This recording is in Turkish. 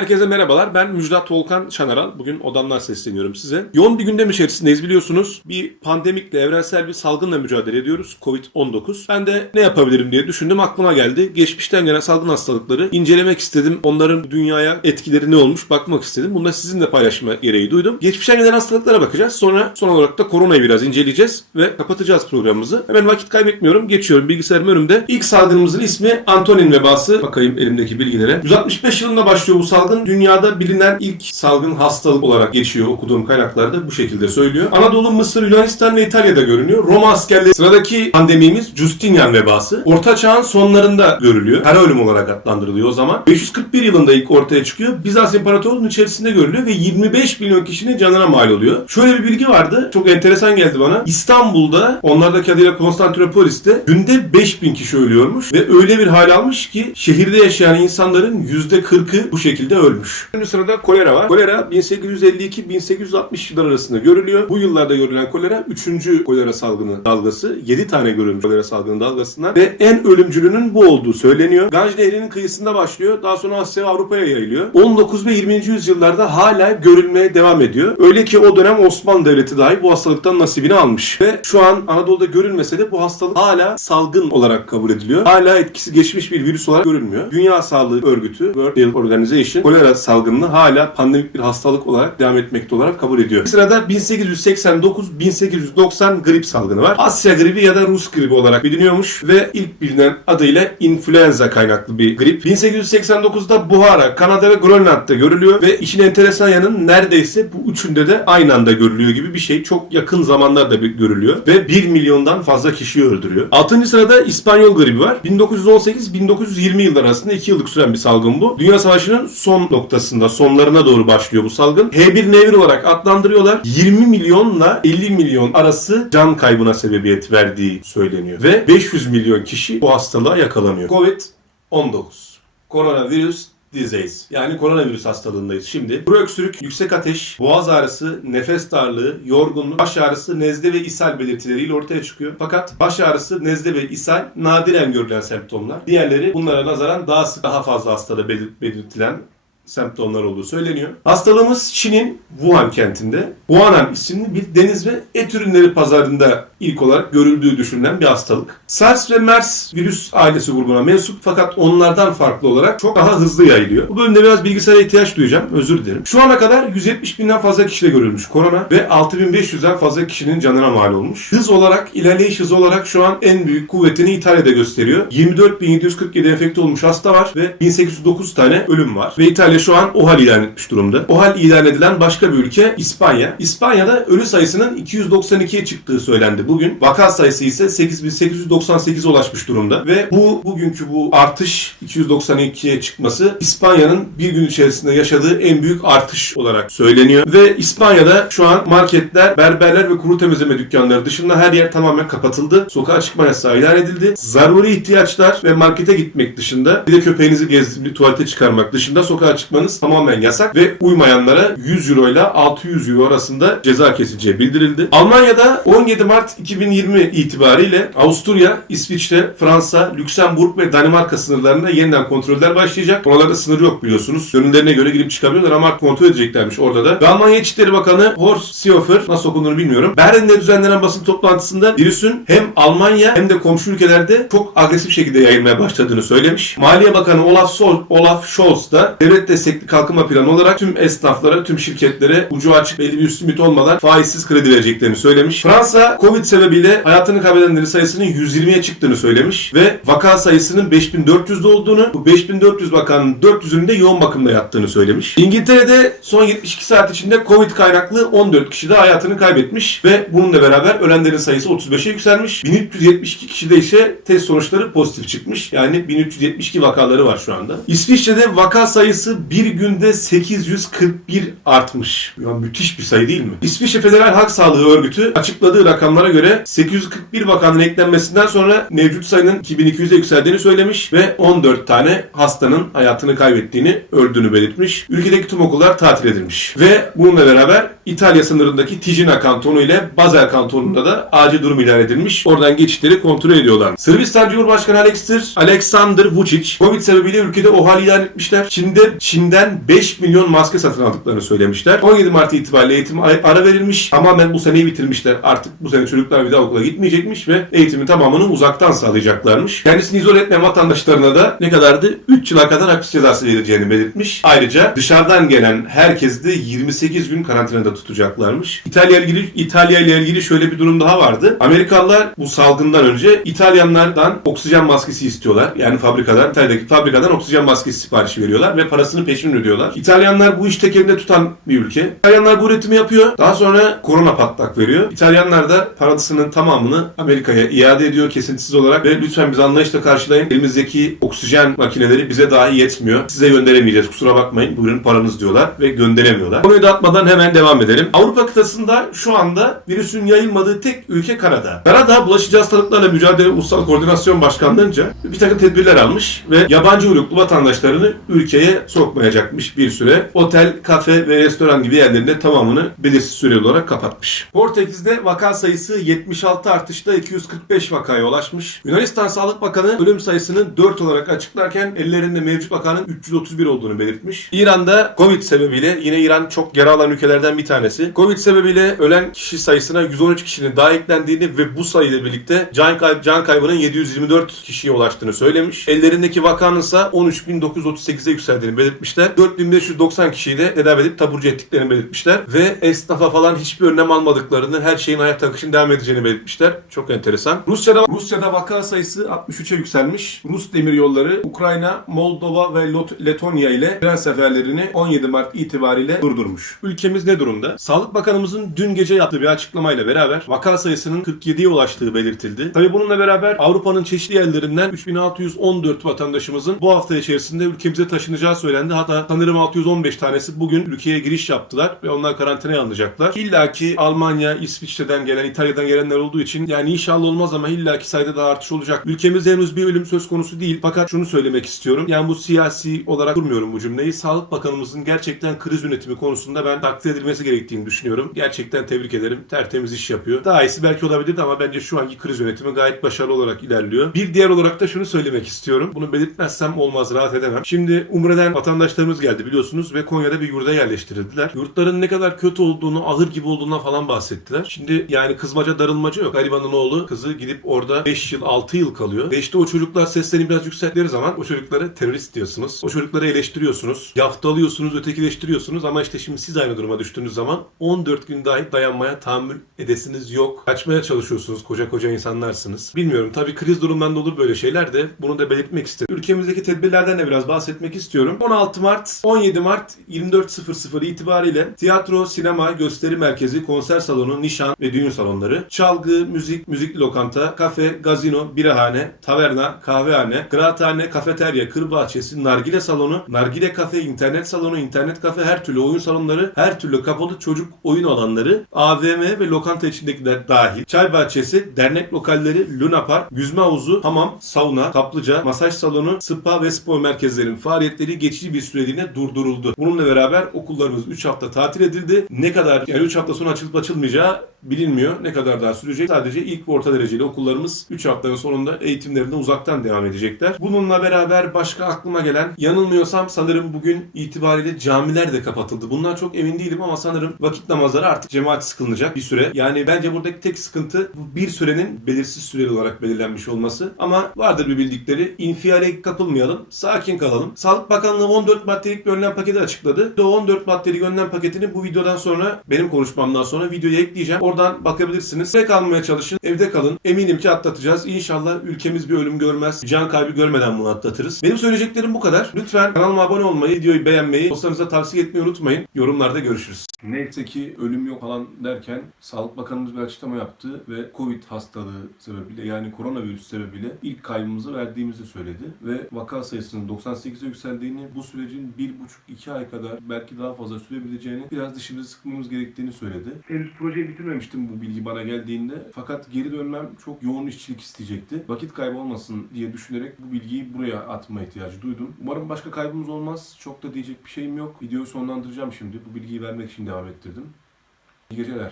Herkese merhabalar. Ben Müjdat Volkan Çanaral. Bugün odamdan sesleniyorum size. Yoğun bir gündem içerisindeyiz biliyorsunuz. Bir pandemikle, evrensel bir salgınla mücadele ediyoruz. Covid-19. Ben de ne yapabilirim diye düşündüm. Aklıma geldi. Geçmişten gelen salgın hastalıkları incelemek istedim. Onların dünyaya etkileri ne olmuş bakmak istedim. Bunu da sizinle paylaşma gereği duydum. Geçmişten gelen hastalıklara bakacağız. Sonra son olarak da koronayı biraz inceleyeceğiz ve kapatacağız programımızı. Hemen vakit kaybetmiyorum. Geçiyorum bilgisayarım önümde. İlk salgınımızın ismi Antonin vebası. Bakayım elimdeki bilgilere. 165 yılında başlıyor bu salgın. Dünyada bilinen ilk salgın hastalık olarak geçiyor okuduğum kaynaklarda bu şekilde söylüyor. Anadolu, Mısır, Yunanistan ve İtalya'da görünüyor. Roma askerleri sıradaki pandemimiz Justinian vebası. Orta çağın sonlarında görülüyor. Kara ölüm olarak adlandırılıyor o zaman. 541 yılında ilk ortaya çıkıyor. Bizans İmparatorluğu'nun içerisinde görülüyor ve 25 milyon kişinin canına mal oluyor. Şöyle bir bilgi vardı. Çok enteresan geldi bana. İstanbul'da onlardaki adıyla Konstantinopolis'te günde 5000 kişi ölüyormuş ve öyle bir hal almış ki şehirde yaşayan insanların %40'ı bu şekilde ölmüş. Şimdi sırada kolera var. Kolera 1852-1860 yıllar arasında görülüyor. Bu yıllarda görülen kolera 3. kolera salgını dalgası. 7 tane görülmüş kolera salgını dalgasından ve en ölümcülünün bu olduğu söyleniyor. Ganj Nehri'nin kıyısında başlıyor. Daha sonra Asya ve Avrupa'ya yayılıyor. 19 ve 20. yüzyıllarda hala görülmeye devam ediyor. Öyle ki o dönem Osmanlı Devleti dahi bu hastalıktan nasibini almış. Ve şu an Anadolu'da görülmese de bu hastalık hala salgın olarak kabul ediliyor. Hala etkisi geçmiş bir virüs olarak görülmüyor. Dünya Sağlığı Örgütü, World Health Organization, kolera salgınını hala pandemik bir hastalık olarak devam etmekte olarak kabul ediyor. Sırada 1889-1890 grip salgını var. Asya gribi ya da Rus gribi olarak biliniyormuş ve ilk bilinen adıyla influenza kaynaklı bir grip. 1889'da Buhara, Kanada ve Grönland'da görülüyor ve işin enteresan yanı neredeyse bu üçünde de aynı anda görülüyor gibi bir şey. Çok yakın zamanlarda görülüyor ve 1 milyondan fazla kişiyi öldürüyor. 6. sırada İspanyol gribi var. 1918-1920 yıllar arasında 2 yıllık süren bir salgın bu. Dünya Savaşı'nın son noktasında, sonlarına doğru başlıyor bu salgın. H1N1 olarak adlandırıyorlar. 20 milyonla 50 milyon arası can kaybına sebebiyet verdiği söyleniyor. Ve 500 milyon kişi bu hastalığa yakalanıyor. Covid-19. Koronavirüs disease. Yani koronavirüs hastalığındayız şimdi. Kuru öksürük, yüksek ateş, boğaz ağrısı, nefes darlığı, yorgunluk, baş ağrısı, nezle ve ishal belirtileriyle ortaya çıkıyor. Fakat baş ağrısı, nezle ve ishal nadiren görülen semptomlar. Diğerleri bunlara nazaran daha sık, daha fazla hastada belir- belirtilen semptomlar olduğu söyleniyor. Hastalığımız Çin'in Wuhan kentinde Wuhan isimli bir deniz ve et ürünleri pazarında ilk olarak görüldüğü düşünülen bir hastalık. SARS ve MERS virüs ailesi grubuna mensup fakat onlardan farklı olarak çok daha hızlı yayılıyor. Bu bölümde biraz bilgisayara ihtiyaç duyacağım. Özür dilerim. Şu ana kadar 170 binden fazla kişide görülmüş korona ve 6500'den fazla kişinin canına mal olmuş. Hız olarak, ilerleyiş hızı olarak şu an en büyük kuvvetini İtalya'da gösteriyor. 24.747 enfekte olmuş hasta var ve 1809 tane ölüm var. Ve İtalya şu an OHAL ilan etmiş durumda. OHAL ilan edilen başka bir ülke İspanya. İspanya'da ölü sayısının 292'ye çıktığı söylendi bugün. Vaka sayısı ise 8898'e ulaşmış durumda. Ve bu bugünkü bu artış 292'ye çıkması İspanya'nın bir gün içerisinde yaşadığı en büyük artış olarak söyleniyor. Ve İspanya'da şu an marketler, berberler ve kuru temizleme dükkanları dışında her yer tamamen kapatıldı. Sokağa çıkma yasağı ilan edildi. Zaruri ihtiyaçlar ve markete gitmek dışında bir de köpeğinizi gezdirip tuvalete çıkarmak dışında sokağa çıkmanız tamamen yasak ve uymayanlara 100 euro ile 600 euro arasında ceza kesileceği bildirildi. Almanya'da 17 Mart 2020 itibariyle Avusturya, İsviçre, Fransa, Lüksemburg ve Danimarka sınırlarında yeniden kontroller başlayacak. Oralarda sınır yok biliyorsunuz. Gönüllerine göre girip çıkabiliyorlar ama kontrol edeceklermiş orada da. Ve Almanya İçişleri Bakanı Horst Seehofer, nasıl okunduğunu bilmiyorum. Berlin'de düzenlenen basın toplantısında virüsün hem Almanya hem de komşu ülkelerde çok agresif şekilde yayılmaya başladığını söylemiş. Maliye Bakanı Olaf, Sol, Olaf Scholz da devlet destekli kalkınma planı olarak tüm esnaflara, tüm şirketlere ucu açık belli bir üst limit olmadan faizsiz kredi vereceklerini söylemiş. Fransa Covid sebebiyle hayatını kaybedenlerin sayısının 120'ye çıktığını söylemiş ve vaka sayısının 5400'de olduğunu, bu 5400 vakanın 400'ünün de yoğun bakımda yattığını söylemiş. İngiltere'de son 72 saat içinde Covid kaynaklı 14 kişi de hayatını kaybetmiş ve bununla beraber ölenlerin sayısı 35'e yükselmiş. 1372 kişide ise test sonuçları pozitif çıkmış. Yani 1372 vakaları var şu anda. İsviçre'de vaka sayısı bir günde 841 artmış. Ya müthiş bir sayı değil mi? İsviçre Federal Halk Sağlığı Örgütü açıkladığı rakamlara göre 841 vakanın eklenmesinden sonra mevcut sayının 2200'e yükseldiğini söylemiş ve 14 tane hastanın hayatını kaybettiğini, öldüğünü belirtmiş. Ülkedeki tüm okullar tatil edilmiş. Ve bununla beraber İtalya sınırındaki Ticina kantonu ile Basel kantonunda da acil durum ilan edilmiş. Oradan geçişleri kontrol ediyorlar. Sırbistan Cumhurbaşkanı Aleksandr, Aleksandr Vučić Covid sebebiyle ülkede OHAL ilan etmişler. Çin'de Çin'den 5 milyon maske satın aldıklarını söylemişler. 17 Mart itibariyle eğitim ara verilmiş. Tamamen bu seneyi bitirmişler. Artık bu sene çocuklar bir daha okula gitmeyecekmiş ve eğitimin tamamını uzaktan sağlayacaklarmış. Kendisini izole etmeyen vatandaşlarına da ne kadardı? 3 yıla kadar hapis cezası verileceğini belirtmiş. Ayrıca dışarıdan gelen herkesi de 28 gün karantinada tutacaklarmış. İtalya ile ilgili İtalya ile ilgili şöyle bir durum daha vardı. Amerikalılar bu salgından önce İtalyanlardan oksijen maskesi istiyorlar. Yani fabrikadan, İtalya'daki fabrikadan oksijen maskesi siparişi veriyorlar ve parasını peşin ödüyorlar. İtalyanlar bu iş tekelinde tutan bir ülke. İtalyanlar bu üretimi yapıyor. Daha sonra korona patlak veriyor. İtalyanlar da parasının tamamını Amerika'ya iade ediyor kesintisiz olarak ve lütfen bizi anlayışla karşılayın. Elimizdeki oksijen makineleri bize dahi yetmiyor. Size gönderemeyeceğiz. Kusura bakmayın. Buyurun paranız diyorlar ve gönderemiyorlar. Konuyu da atmadan hemen devam edelim. Avrupa kıtasında şu anda virüsün yayılmadığı tek ülke Kanada. Kanada bulaşıcı hastalıklarla mücadele ulusal koordinasyon başkanlığınca bir takım tedbirler almış ve yabancı uyruklu vatandaşlarını ülkeye sokmayacakmış bir süre. Otel, kafe ve restoran gibi yerlerinde tamamını belirsiz süreli olarak kapatmış. Portekiz'de vaka sayısı 76 artışta 245 vakaya ulaşmış. Yunanistan Sağlık Bakanı ölüm sayısının 4 olarak açıklarken ellerinde mevcut vakanın 331 olduğunu belirtmiş. İran'da Covid sebebiyle yine İran çok yara alan ülkelerden bir tanesi. Covid sebebiyle ölen kişi sayısına 113 kişinin daha eklendiğini ve bu sayıyla birlikte can, kay- can kaybının 724 kişiye ulaştığını söylemiş. Ellerindeki vakanın ise 13.938'e yükseldiğini belirtmişler. 4590 kişiyi de tedavi edip taburcu ettiklerini belirtmişler. Ve esnafa falan hiçbir önlem almadıklarını, her şeyin ayakta akışın devam edeceğini belirtmişler. Çok enteresan. Rusya'da Rusya'da vaka sayısı 63'e yükselmiş. Rus demir yolları Ukrayna, Moldova ve Lot- Letonya ile tren seferlerini 17 Mart itibariyle durdurmuş. Ülkemiz ne durumda? Sağlık Bakanımızın dün gece yaptığı bir açıklamayla beraber vaka sayısının 47'ye ulaştığı belirtildi. Tabi bununla beraber Avrupa'nın çeşitli yerlerinden 3614 vatandaşımızın bu hafta içerisinde ülkemize taşınacağı söylendi. Hatta sanırım 615 tanesi bugün ülkeye giriş yaptılar ve onlar karantinaya alınacaklar. İlla ki Almanya, İsviçre'den gelen, İtalya'dan gelenler olduğu için yani inşallah olmaz ama illaki sayıda da artış olacak. Ülkemizde henüz bir ölüm söz konusu değil. Fakat şunu söylemek istiyorum. Yani bu siyasi olarak kurmuyorum bu cümleyi. Sağlık Bakanımızın gerçekten kriz yönetimi konusunda ben takdir edilmesi gerektiğini düşünüyorum. Gerçekten tebrik ederim. Tertemiz iş yapıyor. Daha iyisi belki olabilirdi ama bence şu anki kriz yönetimi gayet başarılı olarak ilerliyor. Bir diğer olarak da şunu söylemek istiyorum. Bunu belirtmezsem olmaz, rahat edemem. Şimdi Umre'den vatandaşlarımız geldi biliyorsunuz ve Konya'da bir yurda yerleştirildiler. Yurtların ne kadar kötü olduğunu, ahır gibi olduğundan falan bahsettiler. Şimdi yani kızmaca darılmaca yok. Garibanın oğlu kızı gidip orada 5 yıl 6 yıl kalıyor. Ve o çocuklar seslerini biraz yükselttikleri zaman o çocuklara terörist diyorsunuz. O çocukları eleştiriyorsunuz. Yaftalıyorsunuz, ötekileştiriyorsunuz ama işte şimdi siz aynı duruma düştüğünüz zaman 14 gün dahi dayanmaya tahammül edesiniz yok. Kaçmaya çalışıyorsunuz. Koca koca insanlarsınız. Bilmiyorum tabii kriz durumlarında olur böyle şeyler de bunu da belirtmek istedim. Ülkemizdeki tedbirlerden de biraz bahsetmek istiyorum. 16 Mart, 17 Mart 24.00 itibariyle tiyatro, sinema, gösteri merkezi, konser salonu, nişan ve düğün salonları, çalgı, müzik, müzik lokanta, kafe, gazino, birahane, taverna, kahvehane, kıraathane, kafeterya, kır bahçesi, nargile salonu, nargile kafe, internet salonu, internet kafe, her türlü oyun salonları, her türlü kapalı çocuk oyun alanları, AVM ve lokanta içindekiler dahil, çay bahçesi, dernek lokalleri, Luna Park, yüzme havuzu, hamam, sauna, kaplıca, masaj salonu, spa ve spor merkezlerinin faaliyetleri geçici bir süreliğine durduruldu. Bununla beraber okullarımız 3 hafta tatil edildi. Ne kadar yani 3 hafta sonra açılıp açılmayacağı bilinmiyor. Ne kadar daha sürecek? Sadece ilk ve orta dereceli okullarımız 3 haftanın sonunda eğitimlerinde uzaktan devam edecekler. Bununla beraber başka aklıma gelen yanılmıyorsam sanırım bugün itibariyle camiler de kapatıldı. Bundan çok emin değilim ama sanırım vakit namazları artık cemaat sıkılınacak bir süre. Yani bence buradaki tek sıkıntı bir sürenin belirsiz süreli olarak belirlenmiş olması. Ama vardır bir bildikleri. İnfiale kapılmayalım. Sakin kalalım. Sağlık Bakanlığı 14 maddelik bir önlem paketi açıkladı. O 14 maddelik önlem paketini bu videodan sonra benim konuşmamdan sonra videoya ekleyeceğim. Oradan bakabilirsiniz. Evde kalmaya çalışın. Evde kalın. Eminim ki atlatacağız. İnşallah ülkemiz bir ölüm görmez. Can kaybı görmeden bunu atlatırız. Benim söyleyeceklerim bu kadar. Lütfen kanalıma abone olmayı, videoyu beğenmeyi, dostlarınıza tavsiye etmeyi unutmayın. Yorumlarda görüşürüz. Neyse ki ölüm yok falan derken Sağlık Bakanımız bir açıklama yaptı ve Covid hastalığı sebebiyle yani koronavirüs sebebiyle ilk kaybımızı verdiğimizi söyledi. Ve vaka sayısının 98'e yükseldiğini, bu sürecin 1,5-2 ay kadar belki daha fazla sürebileceğini, biraz dişimizi sıkmamız gerektiğini söyledi. Henüz projeyi bitirmemiştim bu bilgi bana geldiğinde. Fakat geri dönmem çok yoğun işçilik isteyecekti. Vakit kaybı olmasın diye düşünerek bu bilgiyi buraya atma ihtiyacı duydum. Umarım başka kaybımız olmaz. Çok da diyecek bir şeyim yok. Videoyu sonlandıracağım şimdi. Bu bilgiyi vermek için devam ettirdim. İyi geceler.